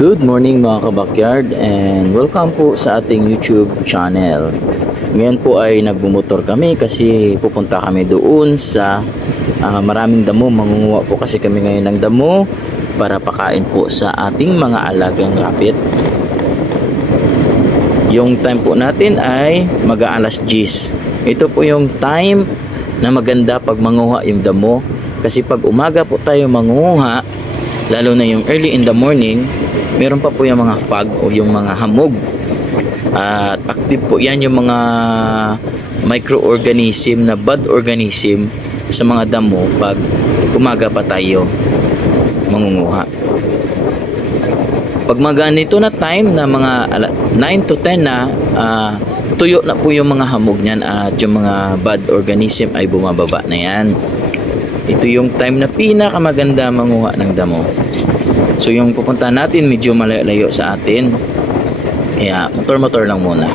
Good morning mga kabakyard and welcome po sa ating YouTube channel. Ngayon po ay nagbumotor kami kasi pupunta kami doon sa ah, maraming damo. Mangunguha po kasi kami ngayon ng damo para pakain po sa ating mga alagang rabbit. Yung time po natin ay mag-aalas 10. Ito po yung time na maganda pag manguha yung damo. Kasi pag umaga po tayo manguha, lalo na yung early in the morning, meron pa po yung mga fog o yung mga hamog. At active po yan yung mga microorganism na bad organism sa mga damo pag umaga pa tayo mangunguha. Pag mga ganito na time na mga ala- 9 to 10 na ah, tuyo na po yung mga hamog niyan at yung mga bad organism ay bumababa na yan. Ito yung time na pinakamaganda manguha ng damo. So yung pupunta natin medyo malayo sa atin. Kaya motor-motor lang muna.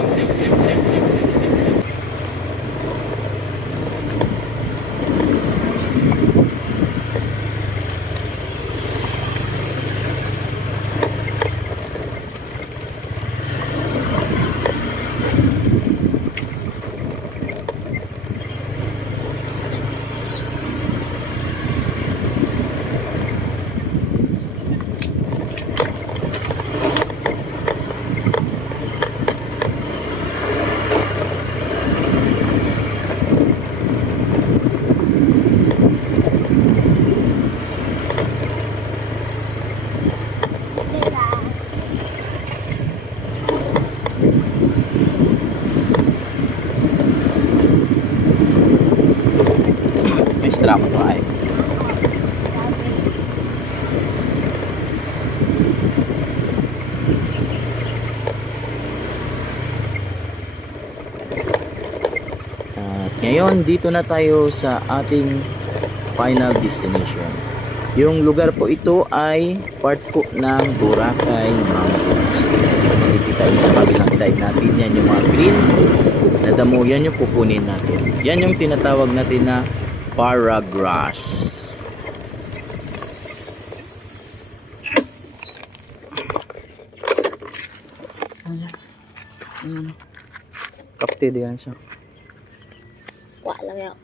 May strap pa ay. At ngayon, dito na tayo sa ating final destination. Yung lugar po ito ay part po ng Boracay Mountains. Makikita yung sa kabilang side natin, yan yung mga green na damo, yan yung kukunin natin. Yan yung tinatawag natin na paragrass. Kapte diyan siya. Wala lang yan.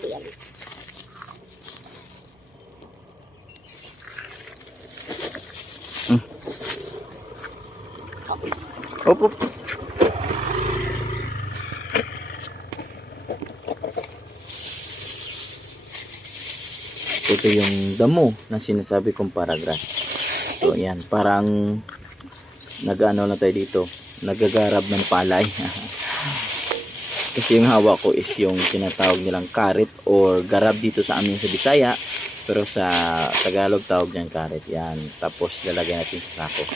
Ay, yan. Op, op. Ito yung damo na sinasabi kong paragrass. So, yan. Parang nag-ano na tayo dito. Nagagarab ng palay. Kasi yung hawak ko is yung tinatawag nilang karit or garab dito sa amin sa Bisaya. Pero sa Tagalog tawag niyan karit. Yan. Tapos lalagay natin sa sako.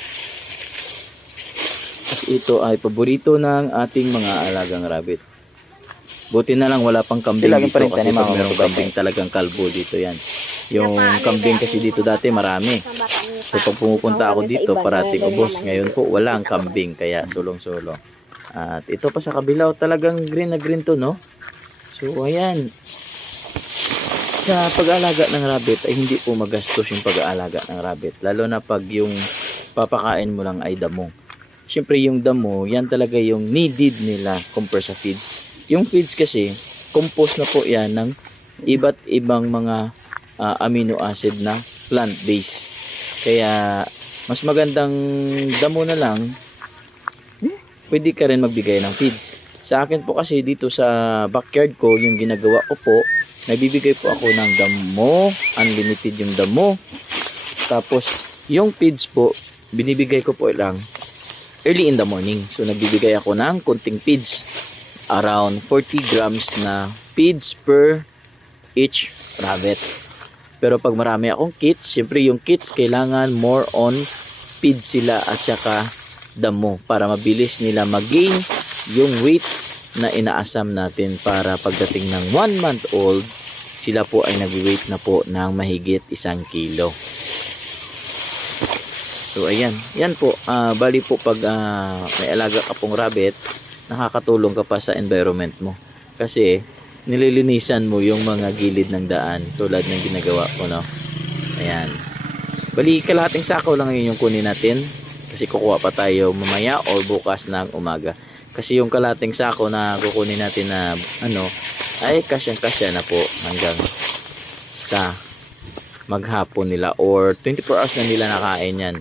Tapos ito ay paborito ng ating mga alagang rabbit. Buti na lang wala pang kambing Sila dito kasi pag merong kambing talagang kalbo dito yan. Yung kambing kasi dito dati marami. So pag pumupunta ako dito parating ubos. Ngayon po wala ang kambing kaya sulong-sulo. At ito pa sa kabila talagang green na green to no. So ayan. Sa pag-aalaga ng rabbit ay hindi po magastos yung pag-aalaga ng rabbit. Lalo na pag yung papakain mo lang ay damo. Siyempre yung damo, yan talaga yung needed nila compare sa feeds. Yung feeds kasi, compost na po yan ng iba't ibang mga ah, amino acid na plant-based. Kaya, mas magandang damo na lang, hmm, pwede ka rin magbigay ng feeds. Sa akin po kasi dito sa backyard ko, yung ginagawa ko po, nagbibigay po ako ng damo, unlimited yung damo. Tapos, yung feeds po, binibigay ko po lang early in the morning. So, nagbibigay ako ng kunting feeds. Around 40 grams na feeds per each rabbit. Pero pag marami akong kits, syempre yung kits kailangan more on feed sila at saka damo para mabilis nila mag-gain yung weight na inaasam natin para pagdating ng 1 month old, sila po ay nag-weight na po ng mahigit isang kilo. So ayan, yan po. ah, bali po pag ah, may alaga ka pong rabbit, nakakatulong ka pa sa environment mo. Kasi nililinisan mo yung mga gilid ng daan tulad ng ginagawa ko no. Ayan. Bali kalahating sako lang yun yung kunin natin kasi kukuha pa tayo mamaya or bukas ng umaga. Kasi yung kalahating sako na kukunin natin na ano ay kasyang-kasya na po hanggang sa maghapon nila or 24 hours na nila nakain yan.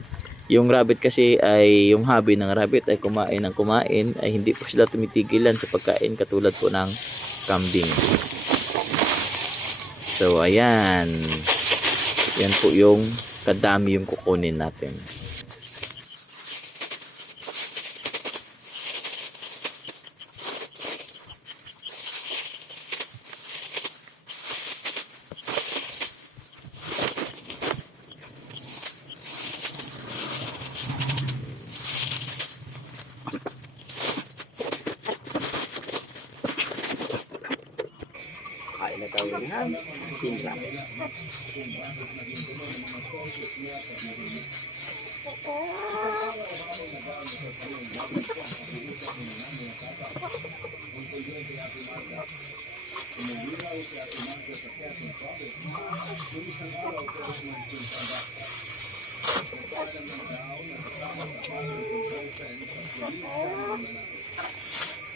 Yung rabbit kasi ay yung hobby ng rabbit ay kumain ng kumain ay hindi po sila tumitigilan sa pagkain katulad po ng kambing. So ayan. Yan po yung kadami yung kukunin natin. hơn chín lắm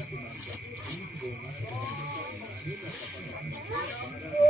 Thank you.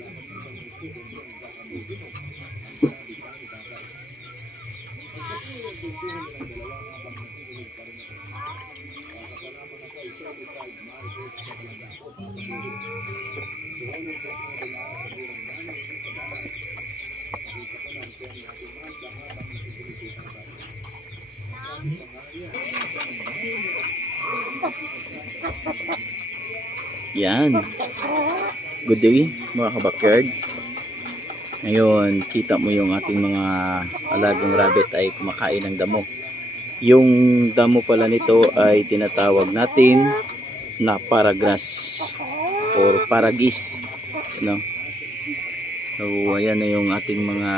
Yan. Good day mga kabakyard. Ngayon, kita mo yung ating mga alagang rabbit ay kumakain ng damo. Yung damo pala nito ay tinatawag natin na paragrass or paragis. No? So, ayan na yung ating mga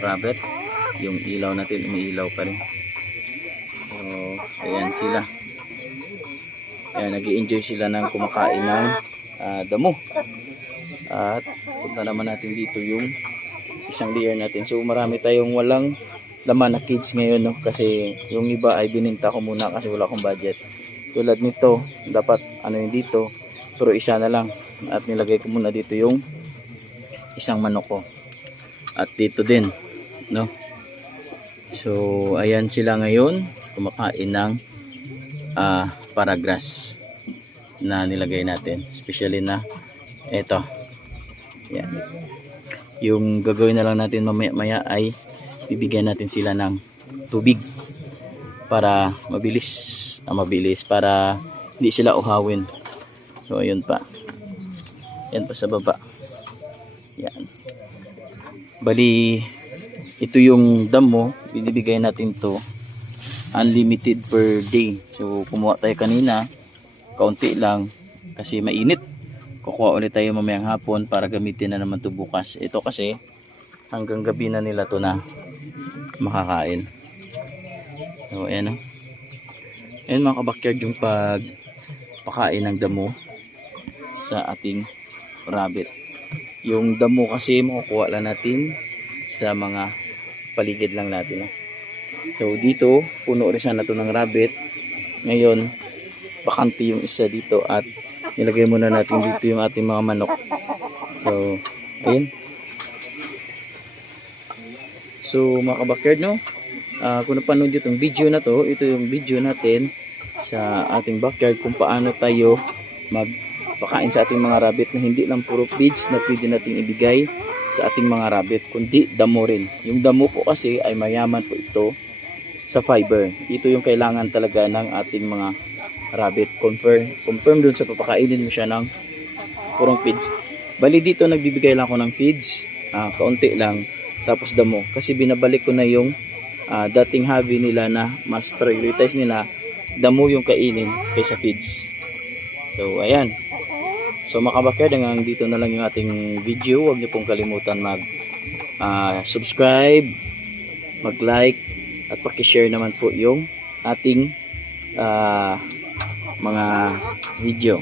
rabbit. Yung ilaw natin, umiilaw pa rin. So, ayan sila. Ayan, nag enjoy sila ng kumakain ng ah, damo. At punta naman natin dito yung isang layer natin. So marami tayong walang laman na kids ngayon no kasi yung iba ay bininta ko muna kasi wala akong budget. Tulad nito, dapat ano yun dito pero isa na lang at nilagay ko muna dito yung isang manok ko. At dito din, no? So, ayan sila ngayon, kumakain ng ah paragrass na nilagay natin. Especially na ito. Yan. Yung gagawin na lang natin mamaya-maya ay bibigyan natin sila ng tubig para mabilis, ah, mabilis para hindi sila uhawin. So, ayun pa. Yan pa sa baba. Yan. Bali, ito yung damo, binibigay natin to unlimited per day. So, kumuha tayo kanina, kaunti lang, kasi mainit. Kukuha ulit tayo mamayang hapon para gamitin na naman to bukas. Ito kasi, hanggang gabi na nila to na makakain. So, ayan o. Ayan mga kabakyard yung pag pakain ng damo sa ating rabbit. Yung damo kasi makukuha lang natin sa mga paligid lang natin. No? So dito, puno rin sana to ng rabbit. Ngayon, bakante yung isa dito at nilagay muna natin dito yung ating mga manok. So, ayun. So mga kabakyard no, ah, kung napanood nyo itong video na to, ito yung video natin sa ating backyard kung paano tayo magpakain sa ating mga rabbit na hindi lang puro feeds na pwede nating ibigay sa ating mga rabbit, kundi damo rin. Yung damo po kasi ay mayaman po ito sa fiber. Ito yung kailangan talaga ng ating mga rabbit. Confirm, confirm dun sa papakainin mo siya ng purong feeds. Bali dito nagbibigay lang ako ng feeds, ah, kaunti lang, tapos damo. Kasi binabalik ko na yung ah, dating hobby nila na mas prioritize nila damo yung kainin kaysa feeds. So, ayan. So, makabakyard hanggang dito na lang yung ating video. Huwag niyo pong kalimutan mag ah, subscribe, mag-like, at pakishare naman po yung ating ah, mga video.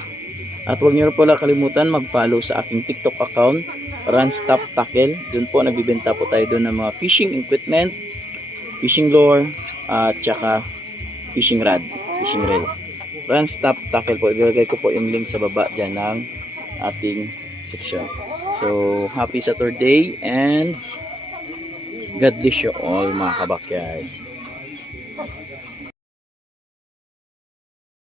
At huwag niyo rin pala kalimutan mag-follow sa aking TikTok account, Run Stop Tackle. Doon po nagbibenta po tayo doon ng mga fishing equipment, fishing lure, at saka fishing rod, fishing reel. Run Stop Tackle po. Ilalagay ko po yung link sa baba dyan ng ating section. So, happy Saturday and God bless you all mga kabakyard.